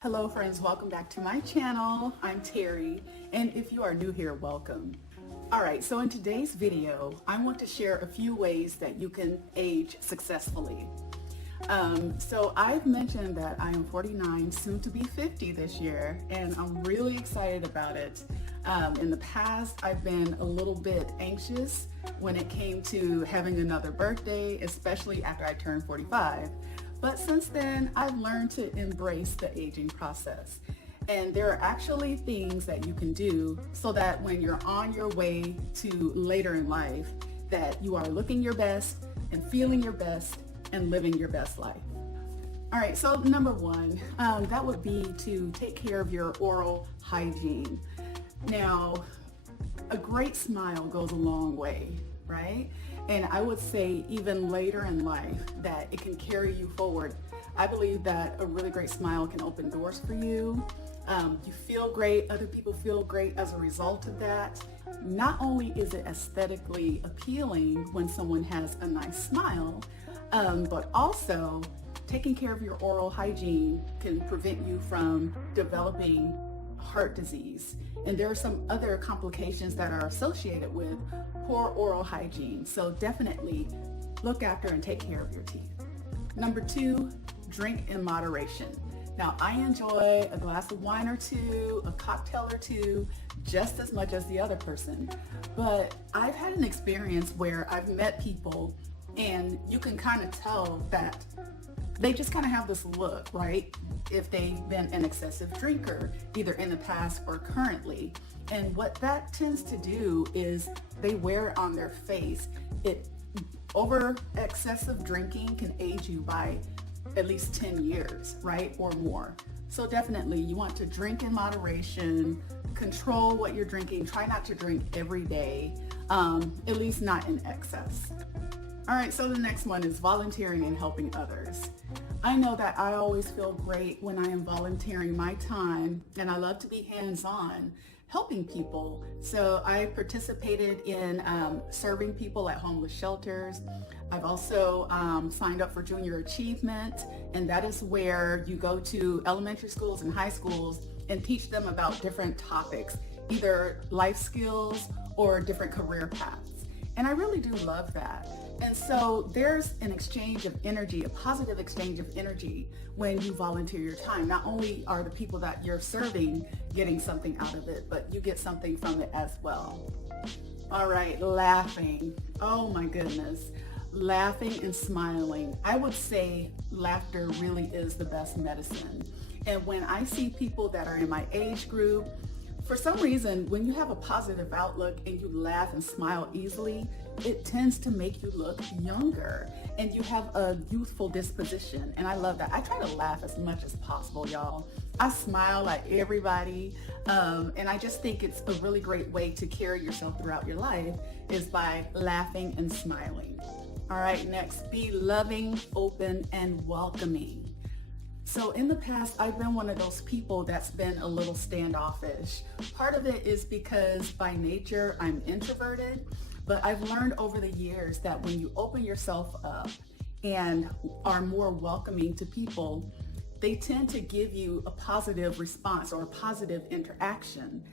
Hello friends, welcome back to my channel. I'm Terry, and if you are new here, welcome. Alright, so in today's video, I want to share a few ways that you can age successfully. So I've mentioned that I am 49, soon to be 50 this year, and I'm really excited about it. In the past, I've been a little bit anxious when it came to having another birthday, especially after I turned 45. But since then, I've learned to embrace the aging process. And there are actually things that you can do so that when you're on your way to later in life, that you are looking your best and feeling your best and living your best life. All right, so number one, that would be to take care of your oral hygiene. Now, a great smile goes a long way, right? And I would say even later in life that it can carry you forward. I believe that a really great smile can open doors for you. You feel great, other people feel great as a result of that. Not only is it aesthetically appealing when someone has a nice smile, but also taking care of your oral hygiene can prevent you from developing heart disease. And there are some other complications that are associated with poor oral hygiene. So definitely look after and take care of your teeth. Number two, drink in moderation. Now I enjoy a glass of wine or two, a cocktail or two, just as much as the other person. But I've had an experience where I've met people and you can kind of tell that they just kind of have this look, right? If they've been an excessive drinker, either in the past or currently. And what that tends to do is they wear it on their face. Over excessive drinking can age you by at least 10 years, right? Or more. So definitely you want to drink in moderation, control what you're drinking, try not to drink every day, at least not in excess. All right, so the next one is volunteering and helping others. I know that I always feel great when I am volunteering my time, and I love to be hands-on helping people. So I participated in serving people at homeless shelters. I've also signed up for Junior Achievement, and that is where you go to elementary schools and high schools and teach them about different topics, either life skills or different career paths. And I really do love that. And so there's an exchange of energy, a positive exchange of energy when you volunteer your time. Not only are the people that you're serving getting something out of it, but you get something from it as well. All right, laughing. Oh my goodness. Laughing and smiling. I would say laughter really is the best medicine. And when I see people that are in my age group, for some reason, when you have a positive outlook and you laugh and smile easily, it tends to make you look younger and you have a youthful disposition. And I love that. I try to laugh as much as possible, y'all. I smile at everybody. And I just think it's a really great way to carry yourself throughout your life is by laughing and smiling. All right, next, be loving, open, and welcoming. So in the past, I've been one of those people that's been a little standoffish. Part of it is because by nature, I'm introverted, but I've learned over the years that when you open yourself up and are more welcoming to people, they tend to give you a positive response or a positive interaction.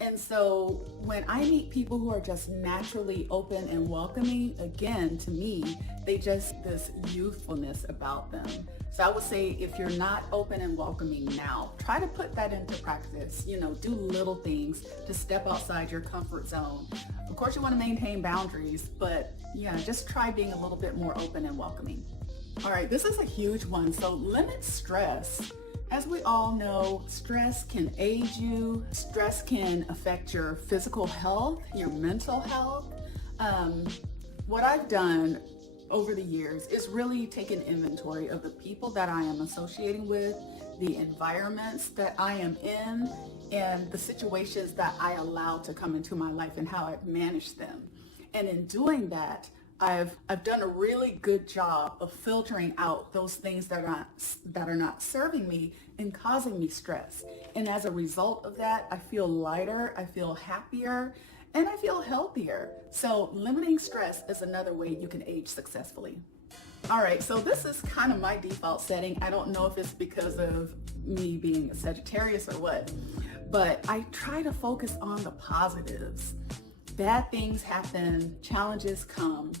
And so when I meet people who are just naturally open and welcoming, again, to me, they just this youthfulness about them. So I would say if you're not open and welcoming now, try to put that into practice. You know, do little things to step outside your comfort zone. Of course, you want to maintain boundaries, but yeah, just try being a little bit more open and welcoming. All right, this is a huge one. So limit stress. As we all know, stress can age you. Stress can affect your physical health, your mental health. What I've done over the years is really take an inventory of the people that I am associating with, the environments that I am in, and the situations that I allow to come into my life and how I've managed them. And in doing that, I've done a really good job of filtering out those things that are not serving me and causing me stress. And as a result of that, I feel lighter, I feel happier, and I feel healthier. So limiting stress is another way you can age successfully. All right, so this is kind of my default setting. I don't know if it's because of me being a Sagittarius or what, but I try to focus on the positives. Bad things happen, challenges come,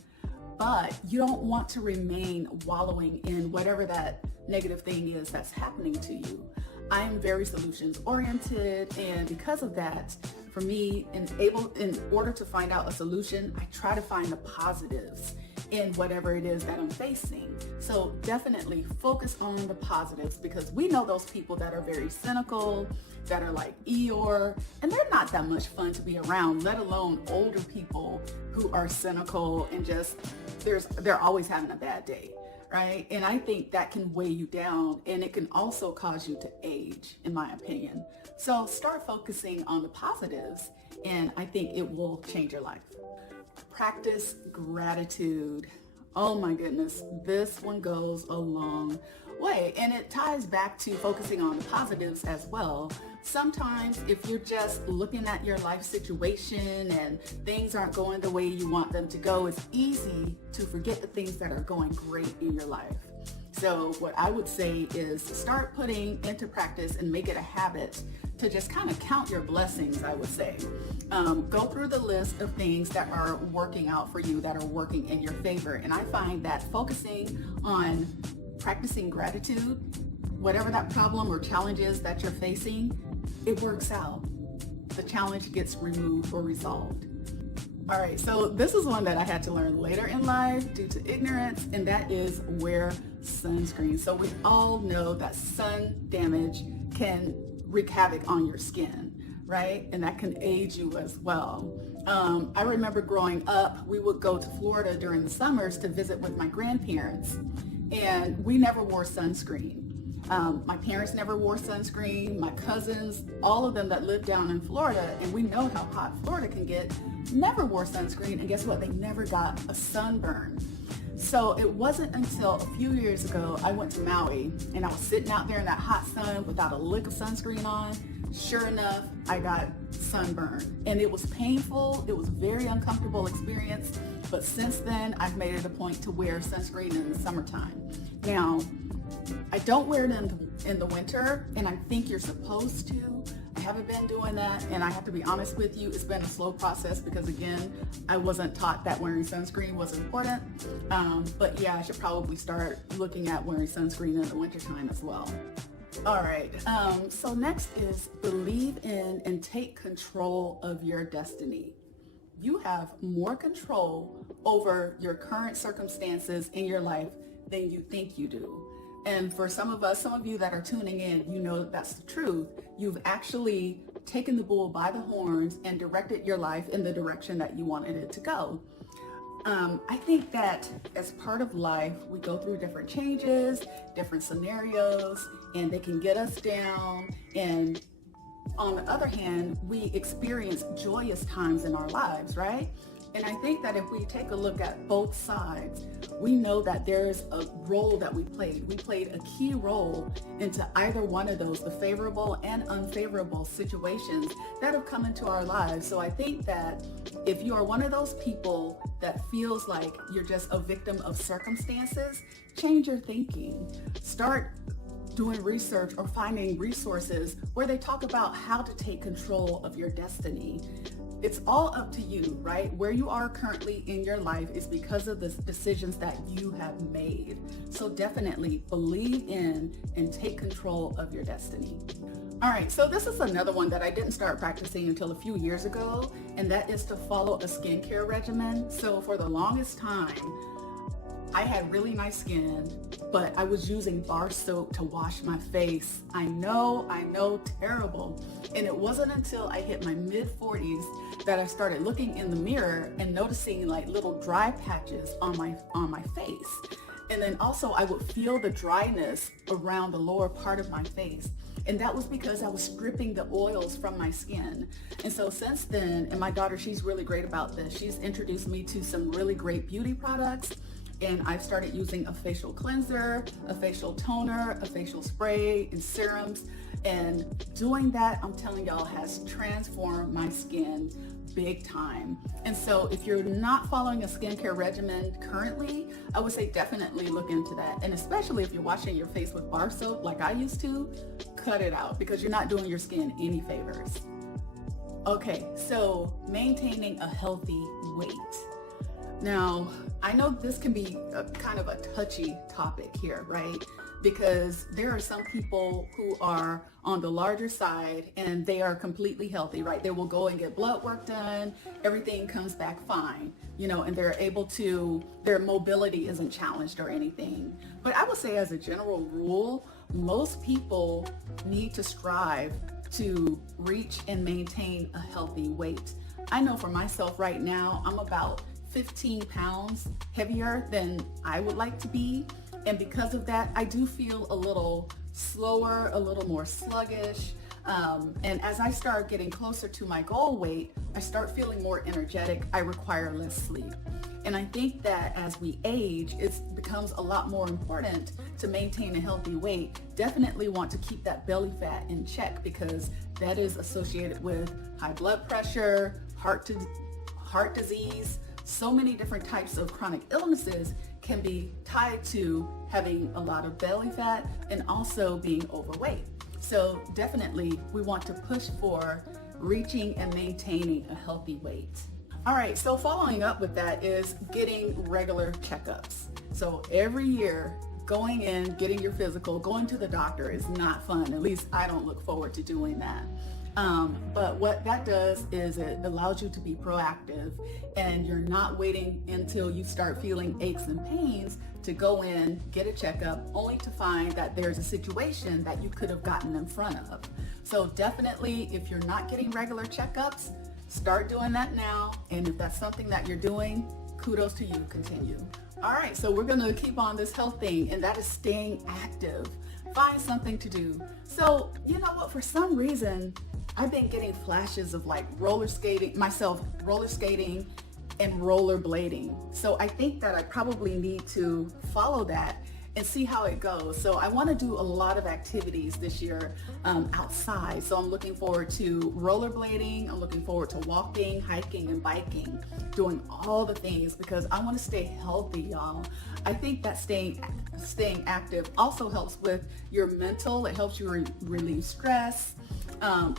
but you don't want to remain wallowing in whatever that negative thing is that's happening to you. I am very solutions oriented, and because of that, for me, in order to find out a solution, I try to find the positives in whatever it is that I'm facing. So definitely focus on the positives, because we know those people that are very cynical, that are like Eeyore, and they're not that much fun to be around, let alone older people who are cynical and just, they're always having a bad day, right? And I think that can weigh you down, and it can also cause you to age, in my opinion. So start focusing on the positives, and I think it will change your life. Practice gratitude. Oh my goodness, this one goes a long way, and it ties back to focusing on the positives as well. Sometimes if you're just looking at your life situation and things aren't going the way you want them to go, it's easy to forget the things that are going great in your life. So what I would say is start putting into practice and make it a habit to just kind of count your blessings, I would say. Go through the list of things that are working out for you, that are working in your favor. And I find that focusing on practicing gratitude, whatever that problem or challenge is that you're facing, it works out. The challenge gets removed or resolved. All right, so this is one that I had to learn later in life due to ignorance, and that is wear sunscreen. So we all know that sun damage can wreak havoc on your skin, right? And that can age you as well. I remember growing up, we would go to Florida during the summers to visit with my grandparents, and we never wore sunscreen. My parents never wore sunscreen. My cousins, all of them that lived down in Florida, and we know how hot Florida can get, never wore sunscreen. And guess what? They never got a sunburn. So it wasn't until a few years ago I went to Maui, and I was sitting out there in that hot sun without a lick of sunscreen on. Sure enough, I got sunburned, and it was painful. It was a very uncomfortable experience. But since then, I've made it a point to wear sunscreen in the summertime. Now, I don't wear it in the winter, and I think you're supposed to. I haven't been doing that, and I have to be honest with you, it's been a slow process because, again, I wasn't taught that wearing sunscreen was important. But yeah, I should probably start looking at wearing sunscreen in the wintertime as well. All right, so next is believe in and take control of your destiny. You have more control over your current circumstances in your life than you think you do. And for some of you that are tuning in, you know that's the truth. You've actually taken the bull by the horns and directed your life in the direction that you wanted it to go. I think that as part of life, we go through different changes, different scenarios, and they can get us down. And on the other hand, we experience joyous times in our lives, right? And I think that if we take a look at both sides, we know that there's a role that we played. We played a key role into either one of those, the favorable and unfavorable situations that have come into our lives. So I think that if you are one of those people that feels like you're just a victim of circumstances, change your thinking. Start doing research or finding resources where they talk about how to take control of your destiny. It's all up to you, right? Where you are currently in your life is because of the decisions that you have made. So definitely believe in and take control of your destiny. All right, so this is another one that I didn't start practicing until a few years ago, and that is to follow a skincare regimen. So for the longest time, I had really nice skin, but I was using bar soap to wash my face. I know, terrible. And it wasn't until I hit my mid-40s that I started looking in the mirror and noticing like little dry patches on my face. And then also I would feel the dryness around the lower part of my face. And that was because I was stripping the oils from my skin. And so since then, and my daughter, she's really great about this. She's introduced me to some really great beauty products. And I've started using a facial cleanser, a facial toner, a facial spray, and serums. And doing that, I'm telling y'all, has transformed my skin big time. And so if you're not following a skincare regimen currently, I would say definitely look into that. And especially if you're washing your face with bar soap like I used to, cut it out because you're not doing your skin any favors. Okay, so maintaining a healthy weight. Now, I know this can be kind of a touchy topic here, right? Because there are some people who are on the larger side and they are completely healthy, right? They will go and get blood work done, everything comes back fine, and they're able to, their mobility isn't challenged or anything. But I would say as a general rule, most people need to strive to reach and maintain a healthy weight. I know for myself right now, I'm about 15 pounds heavier than I would like to be. And because of that, I do feel a little slower, a little more sluggish. And as I start getting closer to my goal weight, I start feeling more energetic. I require less sleep. And I think that as we age, it becomes a lot more important to maintain a healthy weight. Definitely want to keep that belly fat in check because that is associated with high blood pressure, heart disease. So many different types of chronic illnesses can be tied to having a lot of belly fat and also being overweight. So definitely we want to push for reaching and maintaining a healthy weight. All right, so following up with that is getting regular checkups. So every year, going in, getting your physical, going to the doctor is not fun. At least I don't look forward to doing that. But what that does is it allows you to be proactive and you're not waiting until you start feeling aches and pains to go in, get a checkup, only to find that there's a situation that you could have gotten in front of. So definitely, if you're not getting regular checkups, start doing that now. And if that's something that you're doing, kudos to you, continue. All right, so we're gonna keep on this health thing, and that is staying active. Find something to do. So you know what, for some reason, I've been getting flashes of like roller skating and rollerblading. So I think that I probably need to follow that and see how it goes. So I want to do a lot of activities this year outside. So I'm looking forward to rollerblading. I'm looking forward to walking, hiking, and biking, doing all the things because I want to stay healthy, y'all. I think that staying active also helps with your mental. It helps you relieve stress.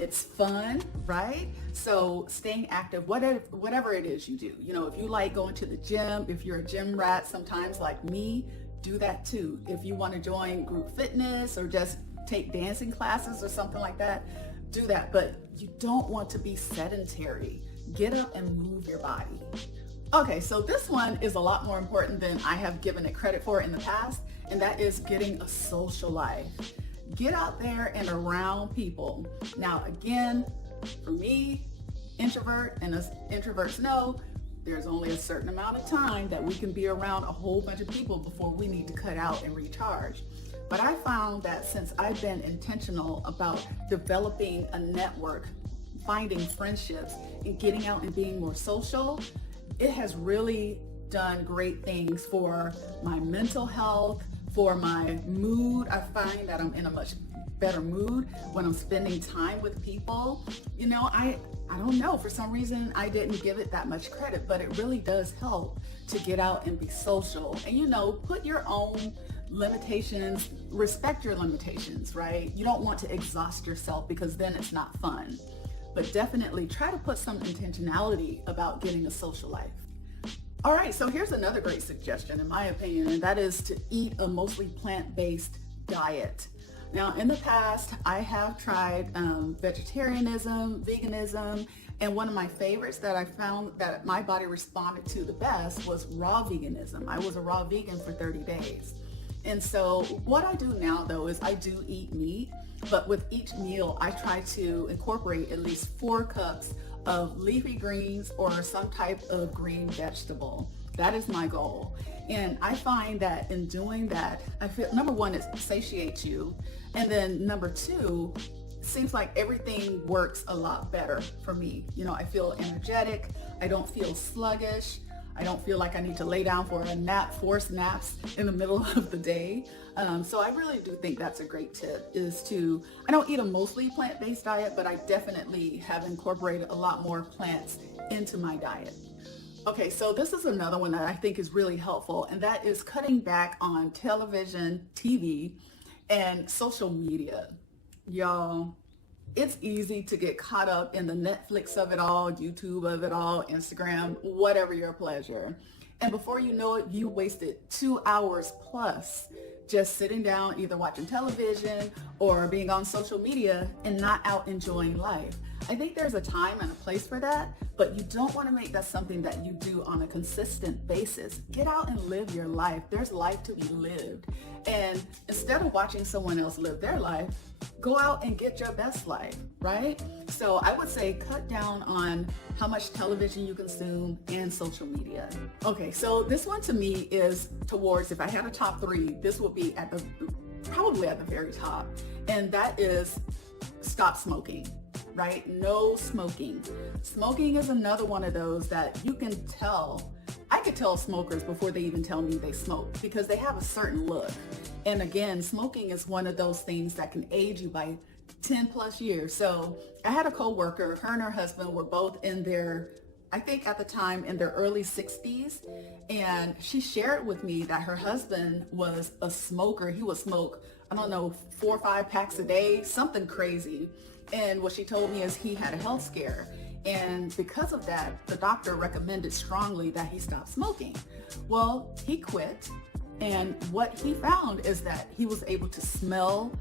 It's fun, right? So staying active, whatever it is you do. If you like going to the gym, if you're a gym rat sometimes like me, do that too. If you want to join group fitness or just take dancing classes or something like that, do that. But you don't want to be sedentary. Get up and move your body. Okay, so this one is a lot more important than I have given it credit for in the past, and that is getting a social life. Get out there and around people. Now, again, for me, introvert, and as introverts know, there's only a certain amount of time that we can be around a whole bunch of people before we need to cut out and recharge. But I found that since I've been intentional about developing a network, finding friendships, and getting out and being more social, it has really done great things for my mental health, for my mood. I find that I'm in a much better mood when I'm spending time with people. I don't know, for some reason I didn't give it that much credit, but it really does help to get out and be social. And put your own limitations, respect your limitations, right? You don't want to exhaust yourself because then it's not fun. But definitely try to put some intentionality about getting a social life. All right, so here's another great suggestion in my opinion, and that is to eat a mostly plant-based diet. Now, in the past, I have tried vegetarianism, veganism, and one of my favorites that I found that my body responded to the best was raw veganism. I was a raw vegan for 30 days. And so what I do now, though, is I do eat meat, but with each meal, I try to incorporate at least 4 cups of leafy greens or some type of green vegetable. That is my goal. And I find that in doing that, I feel, number one, it satiates you. And then number 2, seems like everything works a lot better for me. I feel energetic. I don't feel sluggish. I don't feel like I need to lay down for a nap, forced naps in the middle of the day. So I really do think that's a great tip, I don't eat a mostly plant-based diet, but I definitely have incorporated a lot more plants into my diet. Okay, so this is another one that I think is really helpful, and that is cutting back on television, TV, and social media. Y'all, it's easy to get caught up in the Netflix of it all, YouTube of it all, Instagram, whatever your pleasure. And before you know it, you wasted 2 hours plus just sitting down, either watching television or being on social media and not out enjoying life. I think there's a time and a place for that, but you don't want to make that something that you do on a consistent basis. Get out and live your life. There's life to be lived. And instead of watching someone else live their life, go out and get your best life, right? So I would say cut down on how much television you consume and social media. Okay, so this one to me is towards, if I had a top 3, this would be probably at the very top. And that is stop smoking. Right? No smoking. Smoking is another one of those that you can tell. I could tell smokers before they even tell me they smoke because they have a certain look. And again, smoking is one of those things that can age you by 10 plus years. So I had a coworker, her and her husband were both in their, I think at the time in their early 60s. And she shared with me that her husband was a smoker. He would smoke, I don't know, 4 or 5 packs a day, something crazy. And what she told me is he had a health scare. And because of that, the doctor recommended strongly that he stop smoking. Well, he quit. And what he found is that he was able to smell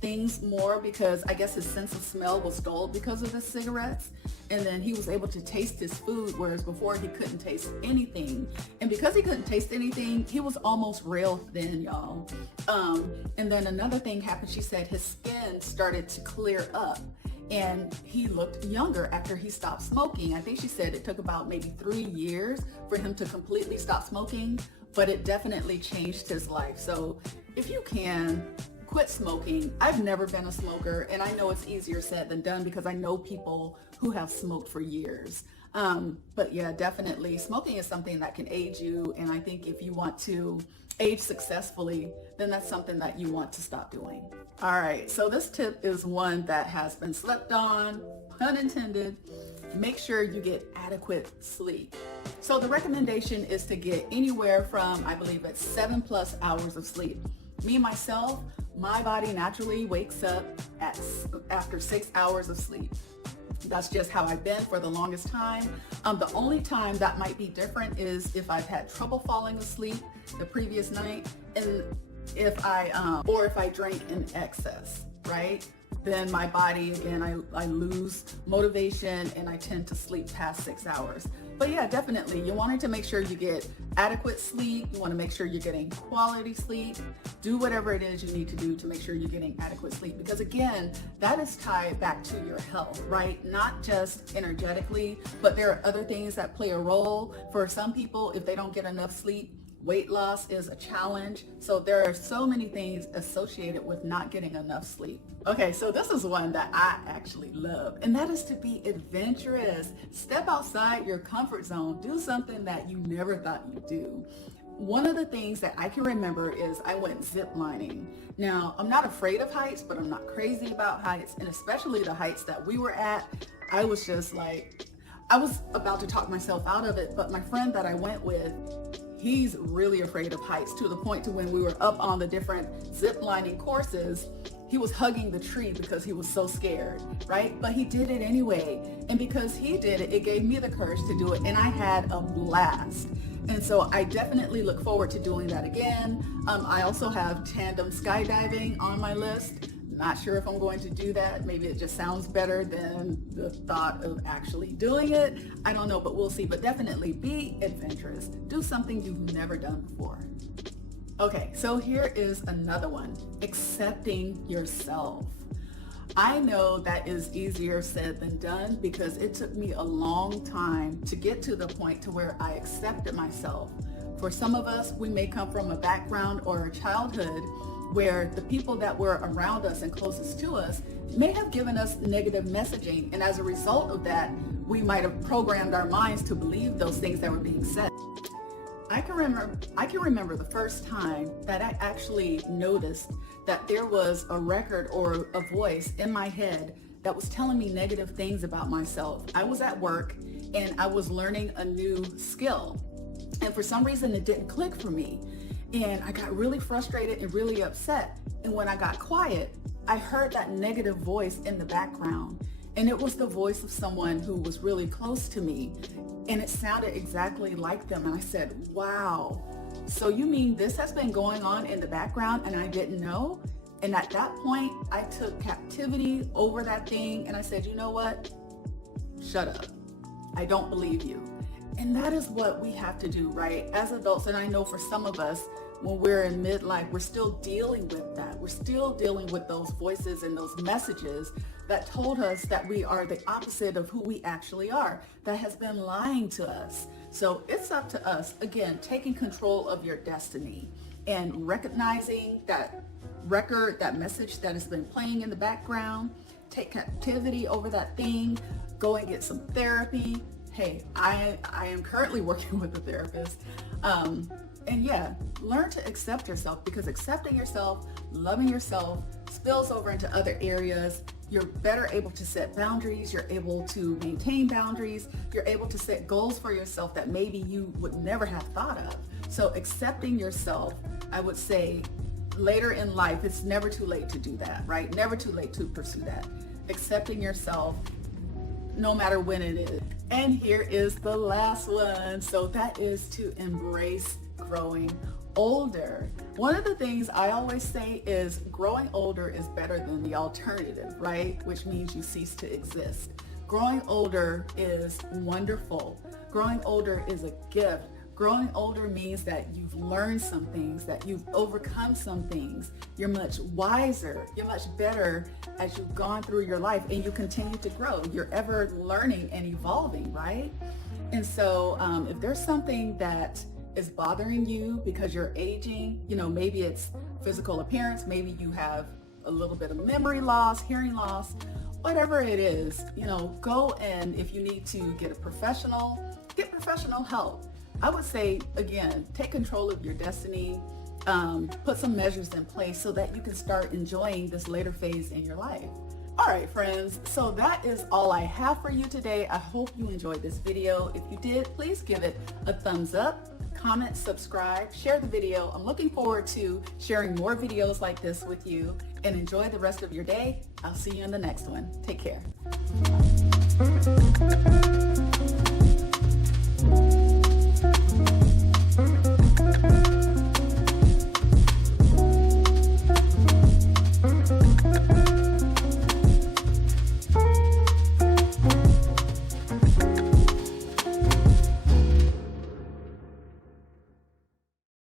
things more because I guess his sense of smell was dulled because of the cigarettes. And then he was able to taste his food, whereas before he couldn't taste anything. And because he couldn't taste anything, he was almost rail thin, y'all. And then another thing happened. She said his skin started to clear up and he looked younger after he stopped smoking. I think she said it took about maybe 3 years for him to completely stop smoking, but it definitely changed his life. So if you can, quit smoking. I've never been a smoker, and I know it's easier said than done because I know people who have smoked for years. But yeah, definitely smoking is something that can age you, and I think if you want to age successfully, then that's something that you want to stop doing. All right, so this tip is one that has been slept on, pun intended. Make sure you get adequate sleep. So the recommendation is to get anywhere from, I believe it's 7+ hours of sleep. Me, myself, my body naturally wakes up after 6 hours of sleep. That's just how I've been for the longest time. The only time that might be different is if I've had trouble falling asleep the previous night, and if I drank in excess, right? Then my body, again, I lose motivation and I tend to sleep past 6 hours. But yeah, definitely, you wanted to make sure you get adequate sleep. You want to make sure you're getting quality sleep. Do whatever it is you need to do to make sure you're getting adequate sleep. Because again, that is tied back to your health, right? Not just energetically, but there are other things that play a role. For some people, if they don't get enough sleep, weight loss is a challenge. So there are so many things associated with not getting enough sleep. Okay, so this is one that I actually love, and that is to be adventurous. Step outside your comfort zone. Do something that you never thought you'd do. One of the things that I can remember is I went zip lining. Now, I'm not afraid of heights, but I'm not crazy about heights, and especially the heights that we were at. I was just like, I was about to talk myself out of it, but my friend that I went with, he's really afraid of heights to the point to when we were up on the different zip lining courses, he was hugging the tree because he was so scared, right? But he did it anyway. And because he did it, it gave me the courage to do it. And I had a blast. And so I definitely look forward to doing that again. I also have tandem skydiving on my list. Not sure if I'm going to do that. Maybe it just sounds better than the thought of actually doing it. I don't know, but we'll see. But definitely be adventurous. Do something you've never done before. Okay, so here is another one. Accepting yourself. I know that is easier said than done because it took me a long time to get to the point to where I accepted myself. For some of us, we may come from a background or a childhood where the people that were around us and closest to us may have given us negative messaging. And as a result of that, we might have programmed our minds to believe those things that were being said. I can remember the first time that I actually noticed that there was a record or a voice in my head that was telling me negative things about myself. I was at work and I was learning a new skill. And for some reason it didn't click for me. And I got really frustrated and really upset. And when I got quiet, I heard that negative voice in the background. And it was the voice of someone who was really close to me. And it sounded exactly like them. And I said, wow, so you mean this has been going on in the background and I didn't know? And at that point, I took captivity over that thing and I said, you know what? Shut up. I don't believe you. And that is what we have to do, right? As adults, and I know for some of us, when we're in midlife, we're still dealing with that. We're still dealing with those voices and those messages that told us that we are the opposite of who we actually are, that has been lying to us. So it's up to us, again, taking control of your destiny and recognizing that record, that message that has been playing in the background. Take captivity over that thing, go and get some therapy. Hey, I am currently working with a therapist. And yeah, learn to accept yourself, because accepting yourself, loving yourself spills over into other areas. You're better able to set boundaries. You're able to maintain boundaries. You're able to set goals for yourself that maybe you would never have thought of. So accepting yourself, I would say later in life, it's never too late to do that, right? Never too late to pursue that. Accepting yourself, no matter when it is. And here is the last one. So that is to embrace growing older. One of the things I always say is growing older is better than the alternative, right? Which means you cease to exist. Growing older is wonderful. Growing older is a gift. Growing older means that you've learned some things, that you've overcome some things. You're much wiser. You're much better as you've gone through your life, and you continue to grow. You're ever learning and evolving, right? And so if there's something that is bothering you because you're aging, maybe it's physical appearance, maybe you have a little bit of memory loss, hearing loss, whatever it is, go, and if you need to get professional help. I would say, again, take control of your destiny, put some measures in place so that you can start enjoying this later phase in your life. All right, friends, so that is all I have for you today. I hope you enjoyed this video. If you did, please give it a thumbs up, comment, subscribe, share the video. I'm looking forward to sharing more videos like this with you, and enjoy the rest of your day. I'll see you in the next one. Take care.